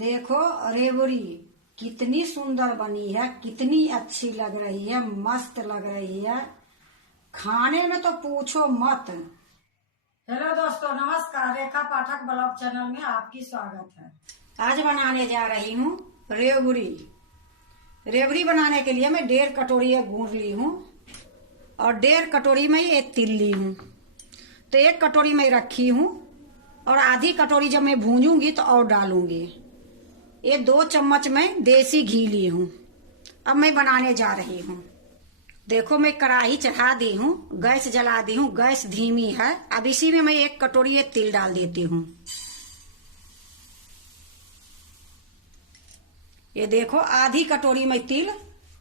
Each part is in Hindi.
देखो रेवड़ी कितनी सुंदर बनी है, कितनी अच्छी लग रही है, मस्त लग रही है। खाने में तो पूछो मत। हेलो दोस्तों, नमस्कार। रेखा पाठक ब्लॉग चैनल में आपकी स्वागत है। आज बनाने जा रही हूँ रेवड़ी। रेवड़ी बनाने के लिए मैं 1.5 कटोरी गूंद ली हूँ और 1.5 कटोरी में ये तिल ली हूँ। तो 1 कटोरी में रखी हूँ और आधी कटोरी जब मैं भूंजूंगी तो और डालूंगी। ये 2 चम्मच में देसी घी ली हूँ। अब मैं बनाने जा रही हूँ। देखो मैं कढ़ाई चढ़ा दी हूँ, गैस जला दी हूँ, गैस धीमी है। अब इसी में मैं 1 कटोरी ये तिल डाल देती हूँ। ये देखो आधी कटोरी में तिल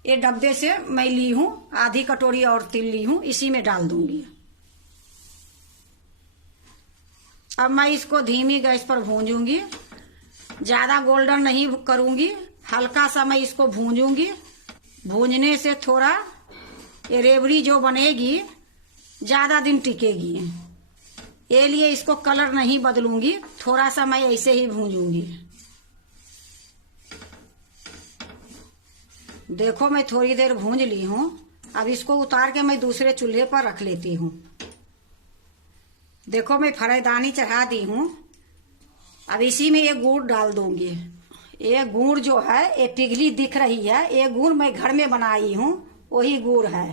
ये डब्बे से मैं ली हूँ, आधी कटोरी और तिल ली हूँ, इसी में डाल दूंगी। अब मैं इसको धीमी गैस पर भूंजूंगी, ज्यादा गोल्डन नहीं करूंगी, हल्का सा मैं इसको भूंजूंगी। भूंजने से थोड़ा ये रेवड़ी जो बनेगी ज्यादा दिन टिकेगी, ये लिए इसको कलर नहीं बदलूंगी, थोड़ा सा मैं ऐसे ही भूंजूंगी। देखो मैं थोड़ी देर भूंज ली हूँ। अब इसको उतार के मैं दूसरे चूल्हे पर रख लेती हूँ। देखो मैं फराईदानी चढ़ा दी हूँ। अब इसी में ये गुड़ डाल दूंगी। ये गुड़ जो है ये पिघली दिख रही है, ये गुड़ मैं घर में बनाई हूँ, वही गुड़ है।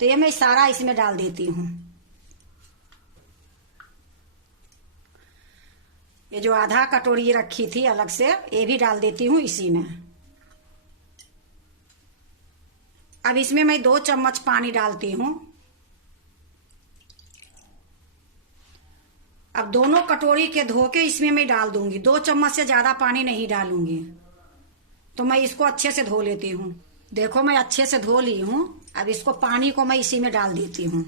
तो ये मैं सारा इसमें डाल देती हूँ। ये जो आधा कटोरी रखी थी अलग से, ये भी डाल देती हूँ इसी में। अब इसमें मैं 2 चम्मच पानी डालती हूँ। अब दोनों कटोरी के धो के इसमें मैं डाल दूंगी। 2 चम्मच से ज्यादा पानी नहीं डालूंगी। तो मैं इसको अच्छे से धो लेती हूँ। देखो मैं अच्छे से धो ली हूँ। अब इसको पानी को मैं इसी में डाल देती हूँ।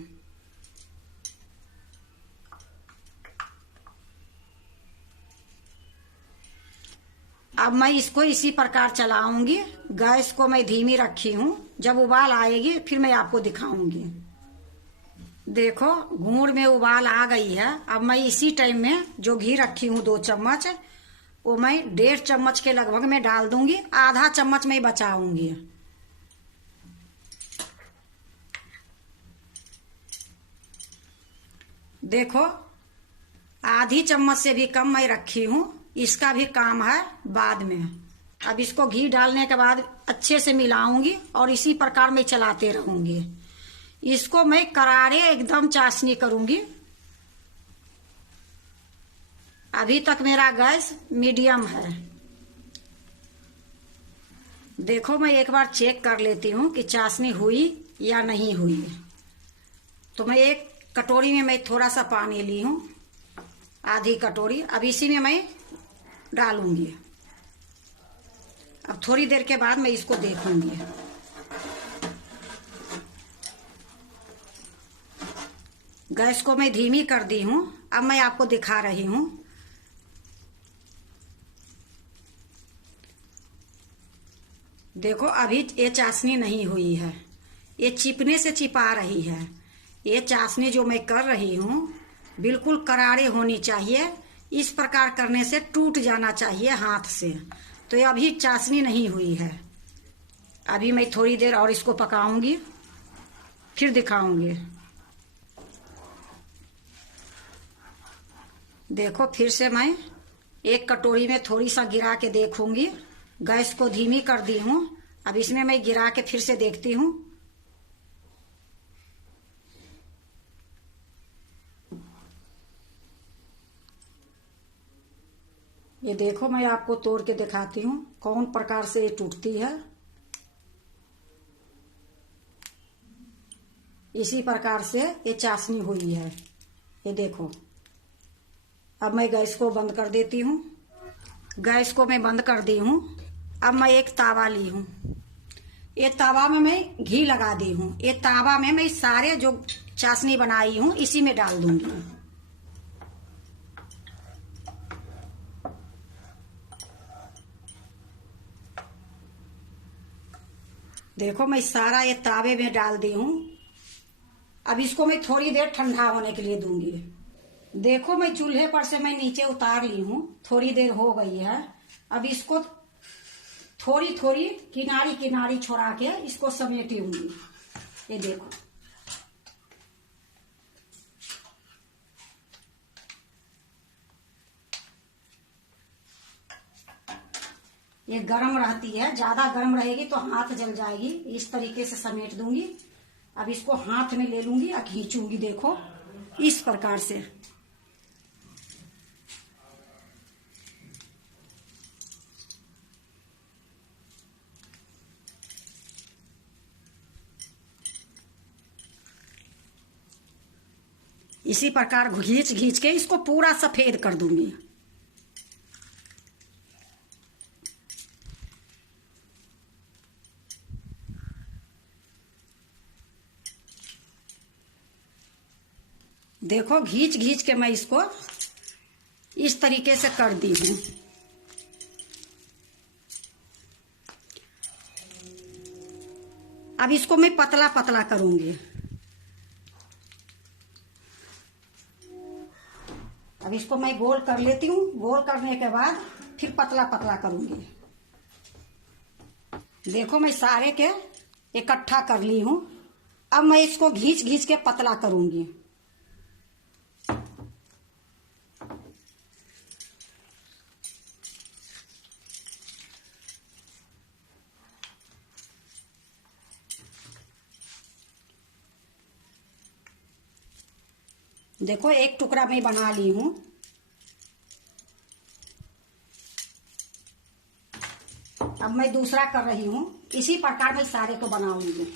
अब मैं इसको इसी प्रकार चलाऊंगी। गैस को मैं धीमी रखी हूँ। जब उबाल आएगी फिर मैं आपको दिखाऊंगी। देखो गुड़ में उबाल आ गई है। अब मैं इसी टाइम में जो घी रखी हूँ 2 चम्मच, वो मैं 1.5 चम्मच के लगभग में डाल दूंगी। आधा चम्मच में बचाऊंगी। देखो आधी चम्मच से भी कम मैं रखी हूँ। इसका भी काम है बाद में। अब इसको घी डालने के बाद अच्छे से मिलाऊंगी और इसी प्रकार मैं चलाते रहूंगी। इसको मैं करारे एकदम चाशनी करूंगी। अभी तक मेरा गैस मीडियम है। देखो मैं एक बार चेक कर लेती हूँ कि चाशनी हुई या नहीं हुई। तो मैं 1 कटोरी में मैं थोड़ा सा पानी ली हूँ, आधी कटोरी। अब इसी में मैं डालूंगी। अब थोड़ी देर के बाद मैं इसको देखूंगी। गैस को मैं धीमी कर दी हूँ। अब मैं आपको दिखा रही हूँ। देखो अभी ये चाशनी नहीं हुई है, ये चिपने से चिपा रही है। ये चाशनी जो मैं कर रही हूँ बिल्कुल करारे होनी चाहिए। इस प्रकार करने से टूट जाना चाहिए हाथ से। तो ये अभी चाशनी नहीं हुई है। अभी मैं थोड़ी देर और इसको पकाऊंगी, फिर दिखाऊंगी। देखो फिर से मैं 1 कटोरी में थोड़ी सा गिरा के देखूंगी। गैस को धीमी कर दी हूँ। अब इसमें मैं गिरा के फिर से देखती हूँ। ये देखो मैं आपको तोड़ के दिखाती हूँ कौन प्रकार से ये टूटती है। इसी प्रकार से ये चाशनी हुई है। ये देखो। अब मैं गैस को बंद कर देती हूँ। गैस को मैं बंद कर दी हूँ। अब मैं एक तावा ली हूँ। ये तावा में मैं घी लगा दी हूँ। ये तावा में मैं सारे जो चाशनी बनाई हूँ इसी में डाल दूंगी। देखो मैं सारा ये तावे में डाल दी हूँ। अब इसको मैं थोड़ी देर ठंडा होने के लिए दूंगी। देखो मैं चूल्हे पर से मैं नीचे उतार ली हूँ। थोड़ी देर हो गई है। अब इसको थोड़ी थोड़ी किनारी किनारी छोड़ा के इसको समेटूंगी। ये देखो, ये गरम रहती है, ज्यादा गरम रहेगी तो हाथ जल जाएगी। इस तरीके से समेट दूंगी। अब इसको हाथ में ले लूंगी और खींचूंगी। देखो इस प्रकार से। इसी प्रकार घींच घींच के इसको पूरा सफेद कर दूंगी। देखो घींच घींच के मैं इसको इस तरीके से कर दी हूं। अब इसको मैं पतला पतला करूंगी। अब इसको मैं गोल कर लेती हूँ। गोल करने के बाद फिर पतला पतला करूंगी। देखो मैं सारे के इकट्ठा कर ली हूं। अब मैं इसको घींच घींच के पतला करूंगी। देखो एक टुकड़ा मैं बना ली हूं। अब मैं दूसरा कर रही हूं। इसी प्रकार मैं सारे को बनाऊंगी।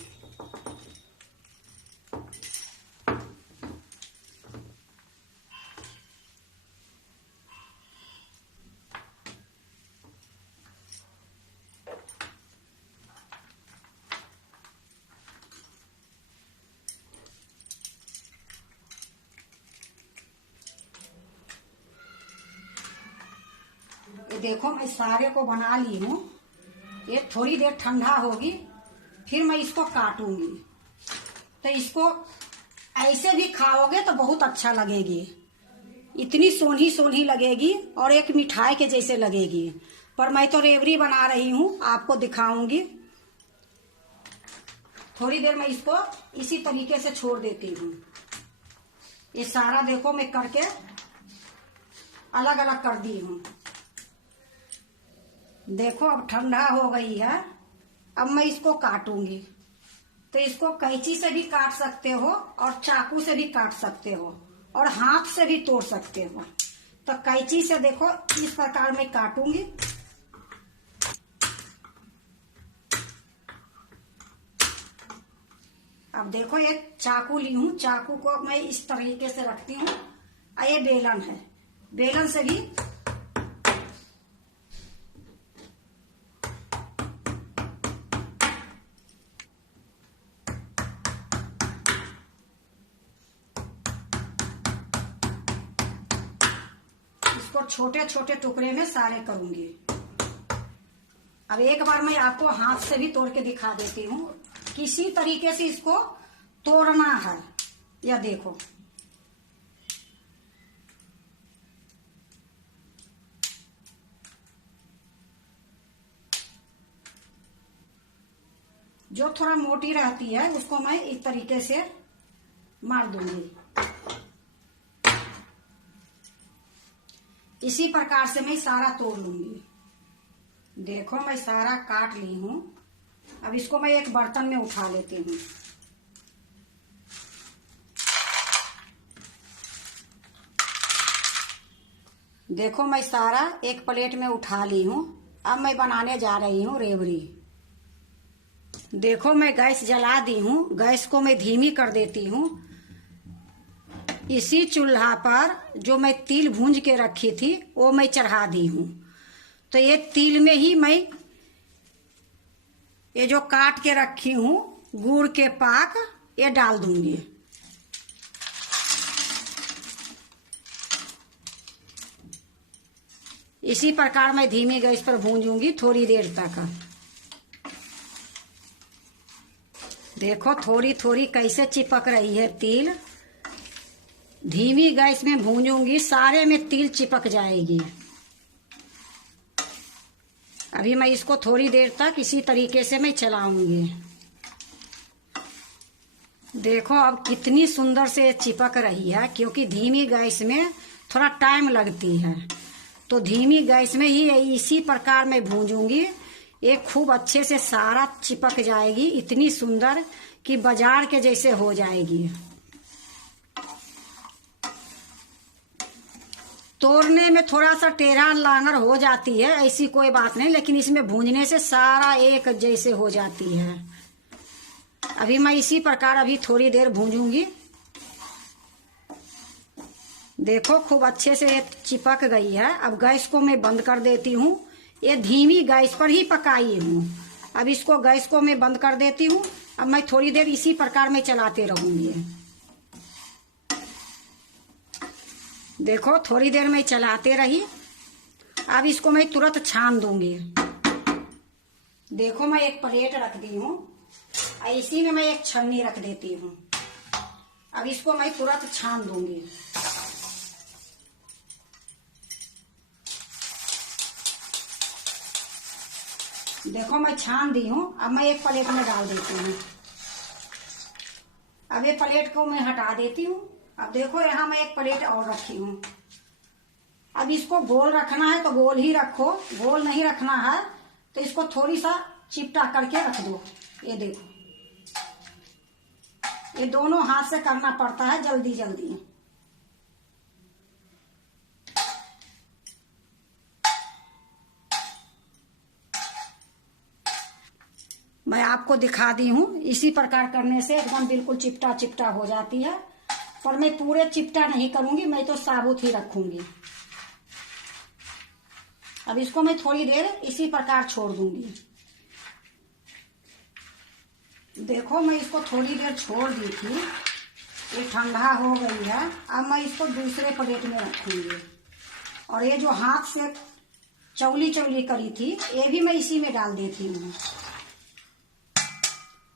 ये देखो मैं सारे को बना ली हूं। ये थोड़ी देर ठंडा होगी, फिर मैं इसको काटूंगी। तो इसको ऐसे भी खाओगे तो बहुत अच्छा लगेगी। इतनी सोनी सोनी लगेगी और एक मिठाई के जैसे लगेगी। पर मैं तो रेवड़ी बना रही हूं, आपको दिखाऊंगी। थोड़ी देर मैं इसको इसी तरीके से छोड़ देती हूँ। ये सारा देखो मैं करके अलग अलग कर दी हूँ। देखो अब ठंडा हो गई है। अब मैं इसको काटूंगी। तो इसको कैंची से भी काट सकते हो और चाकू से भी काट सकते हो और हाथ से भी तोड़ सकते हो। तो कैंची से देखो इस प्रकार मैं काटूंगी। अब देखो ये चाकू ली हूं। चाकू को मैं इस तरीके से रखती हूँ। ये बेलन है, बेलन से भी इसको छोटे छोटे टुकड़े में सारे करूंगी। अब एक बार मैं आपको हाथ से भी तोड़ के दिखा देती हूँ। किसी तरीके से इसको तोड़ना है। यह देखो, जो थोड़ा मोटी रहती है उसको मैं इस तरीके से मार दूंगी। इसी प्रकार से मैं सारा तोड़ लूंगी। देखो मैं सारा काट ली हूं। अब इसको मैं एक बर्तन में उठा लेती हूँ। देखो मैं सारा एक प्लेट में उठा ली हूँ। अब मैं बनाने जा रही हूँ रेवड़ी। देखो मैं गैस जला दी हूँ। गैस को मैं धीमी कर देती हूँ। इसी चूल्हा पर जो मैं तिल भूंज के रखी थी वो मैं चढ़ा दी हूँ। तो ये तिल में ही मैं ये जो काट के रखी हूँ गुड़ के पाक ये डाल दूंगी। इसी प्रकार मैं धीमी गैस पर भूंजूंगी थोड़ी देर तक। देखो थोड़ी थोड़ी कैसे चिपक रही है तिल। धीमी गैस में भूंजूंगी, सारे में तिल चिपक जाएगी। अभी मैं इसको थोड़ी देर तक इसी तरीके से मैं चलाऊंगी। देखो अब कितनी सुंदर से चिपक रही है, क्योंकि धीमी गैस में थोड़ा टाइम लगती है, तो धीमी गैस में ही इसी प्रकार मैं भूंजूंगी। ये खूब अच्छे से सारा चिपक जाएगी, इतनी सुंदर कि बाजार के जैसे हो जाएगी। तोड़ने में थोड़ा सा टेढ़ा लांगर हो जाती है, ऐसी कोई बात नहीं, लेकिन इसमें भूंजने से सारा एक जैसे हो जाती है। अभी मैं इसी प्रकार अभी थोड़ी देर भूंजूंगी। देखो खूब अच्छे से चिपक गई है। अब गैस को मैं बंद कर देती हूँ। ये धीमी गैस पर ही पकाई हूँ। अब इसको गैस को मैं बंद कर देती हूँ। अब मैं थोड़ी देर इसी प्रकार में चलाते रहूंगी। देखो थोड़ी देर में चलाते रही। अब इसको मैं तुरंत छान दूंगी। देखो मैं एक प्लेट रख दी हूँ, इसी में मैं एक छन्नी रख देती हूँ। अब इसको मैं तुरंत छान दूंगी। देखो मैं छान दी हूँ। अब मैं एक प्लेट में डाल देती हूँ। अब ये प्लेट को मैं हटा देती हूँ। अब देखो यहाँ मैं एक प्लेट और रखी हूँ। अब इसको गोल रखना है तो गोल ही रखो, गोल नहीं रखना है तो इसको थोड़ी सा चिपटा करके रख दो। ये देखो, ये दोनों हाथ से करना पड़ता है जल्दी जल्दी। मैं आपको दिखा दी हूँ, इसी प्रकार करने से एकदम बिल्कुल चिपटा चिपटा हो जाती है। पर मैं पूरे चिपटा नहीं करूंगी, मैं तो साबुत ही रखूंगी। अब इसको मैं थोड़ी देर इसी प्रकार छोड़ दूंगी। देखो मैं इसको थोड़ी देर छोड़ दी थी, ये ठंडा हो गई है। अब मैं इसको दूसरे प्लेट में रखूंगी। और ये जो हाथ से चौली चौली करी थी, ये भी मैं इसी में डाल देती हूँ,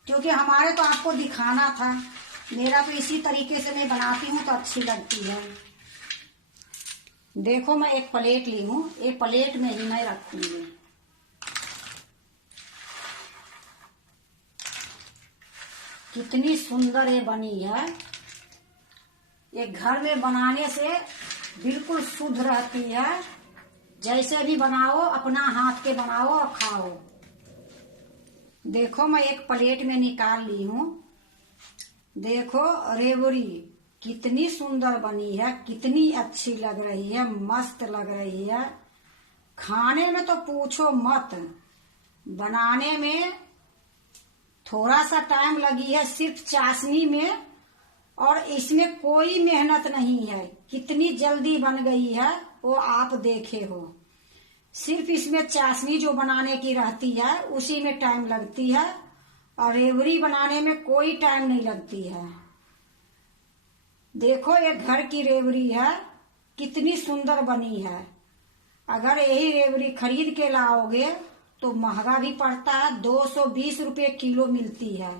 क्योंकि हमारे तो आपको दिखाना था। मेरा तो इसी तरीके से मैं बनाती हूँ तो अच्छी लगती है। देखो मैं एक प्लेट ली हूँ, ये प्लेट में ही मैं रखूंगी। कितनी सुंदर ये बनी है। ये घर में बनाने से बिल्कुल शुद्ध रहती है। जैसे भी बनाओ अपना हाथ के बनाओ और खाओ। देखो मैं एक प्लेट में निकाल ली हूँ। देखो रेवड़ी कितनी सुंदर बनी है, कितनी अच्छी लग रही है, मस्त लग रही है। खाने में तो पूछो मत, बनाने में थोड़ा सा टाइम लगी है सिर्फ चाशनी में, और इसमें कोई मेहनत नहीं है। कितनी जल्दी बन गई है वो आप देखे हो। सिर्फ इसमें चाशनी जो बनाने की रहती है उसी में टाइम लगती है, और रेवड़ी बनाने में कोई टाइम नहीं लगती है। देखो ये घर की रेवड़ी है, कितनी सुंदर बनी है। अगर यही रेवड़ी खरीद के लाओगे तो महंगा भी पड़ता है, 220 रुपये किलो मिलती है।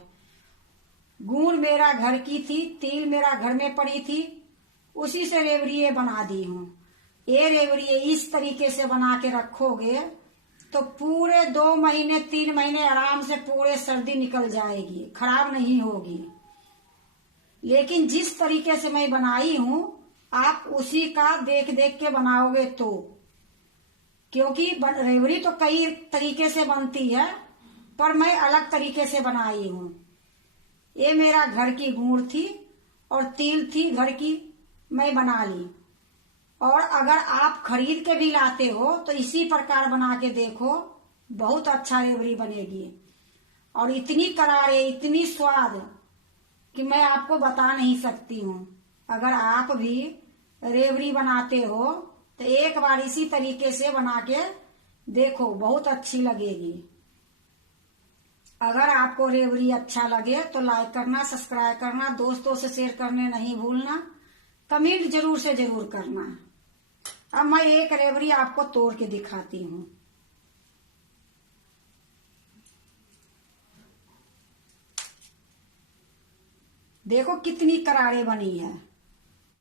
गुड़ मेरा घर की थी, तिल मेरा घर में पड़ी थी, उसी से रेवड़ी बना दी हूँ। ये रेवड़ी इस तरीके से बना के रखोगे तो पूरे 2 महीने 3 महीने आराम से पूरे सर्दी निकल जाएगी, खराब नहीं होगी। लेकिन जिस तरीके से मैं बनाई हूँ आप उसी का देख देख के बनाओगे तो, क्योंकि रेवड़ी तो कई तरीके से बनती है पर मैं अलग तरीके से बनाई हूँ। ये मेरा घर की गुड़ थी और तिल थी घर की, मैं बना ली। और अगर आप खरीद के भी लाते हो तो इसी प्रकार बना के देखो, बहुत अच्छा रेवड़ी बनेगी। और इतनी करारे, इतनी स्वाद कि मैं आपको बता नहीं सकती हूँ। अगर आप भी रेवड़ी बनाते हो तो एक बार इसी तरीके से बना के देखो, बहुत अच्छी लगेगी। अगर आपको रेवड़ी अच्छा लगे तो लाइक करना, सब्सक्राइब करना, दोस्तों से शेयर करने नहीं भूलना, कमेंट जरूर से जरूर करना। अब मैं एक रेवड़ी आपको तोड़ के दिखाती हूँ। देखो कितनी करारे बनी है।